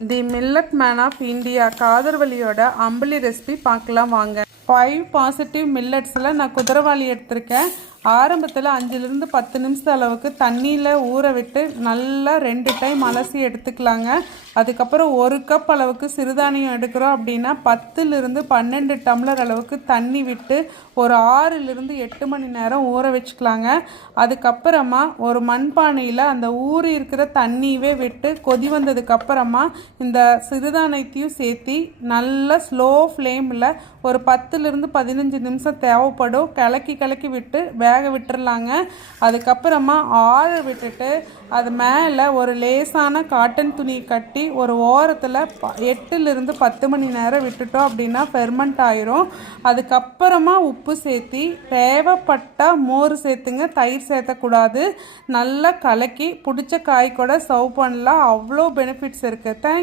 The millet man of India காதர்வழியோட அம்பளி recipe பார்க்கலாம் வாங்க. Five positive மில்லட்ஸில் நான் குதிரவாளி எடுத்திருக்கேன். ஆரம்பத்தில் அஞ்சுலேருந்து பத்து நிமிஷம் அளவுக்கு தண்ணியில் ஊற விட்டு நல்லா ரெண்டு டைம் அலசி எடுத்துக்கலாங்க. அதுக்கப்புறம் ஒரு கப் அளவுக்கு சிறுதானியம் எடுக்கிறோம் அப்படின்னா பத்துலேருந்து பன்னெண்டு டம்ளர் அளவுக்கு தண்ணி விட்டு ஒரு ஆறுலேருந்து எட்டு மணி நேரம் ஊற வச்சுக்கலாங்க. அதுக்கப்புறமா ஒரு மண்பானையில் அந்த ஊறி இருக்கிற தண்ணியவே விட்டு கொதி வந்ததுக்கப்புறமா இந்த சிறுதானியத்தையும் சேர்த்தி நல்லா ஸ்லோ ஃப்ளேமில் ஒரு பத்து பத்துலேருந்து பதினஞ்சு நிமிஷம் தேவைப்படும். கலக்கி கலக்கி விட்டு வேக விட்டுறலாங்க. அதுக்கப்புறமா ஆற விட்டுட்டு அது மேலே ஒரு லேசான காட்டன் துணி கட்டி ஒரு ஓரத்தில் ப எட்டுலேருந்து பத்து மணி நேரம் விட்டுட்டோம் அப்படின்னா ஃபெர்மெண்ட் ஆயிரும். அதுக்கப்புறமா உப்பு சேர்த்தி தேவைப்பட்டால் மோர் சேர்த்துங்க தயிர் சேர்த்தக்கூடாது. நல்லா கலக்கி பிடிச்ச காய் கூட சர்வ் பண்ணலாம். அவ்வளோ பெனிஃபிட்ஸ் இருக்குது தேங்க்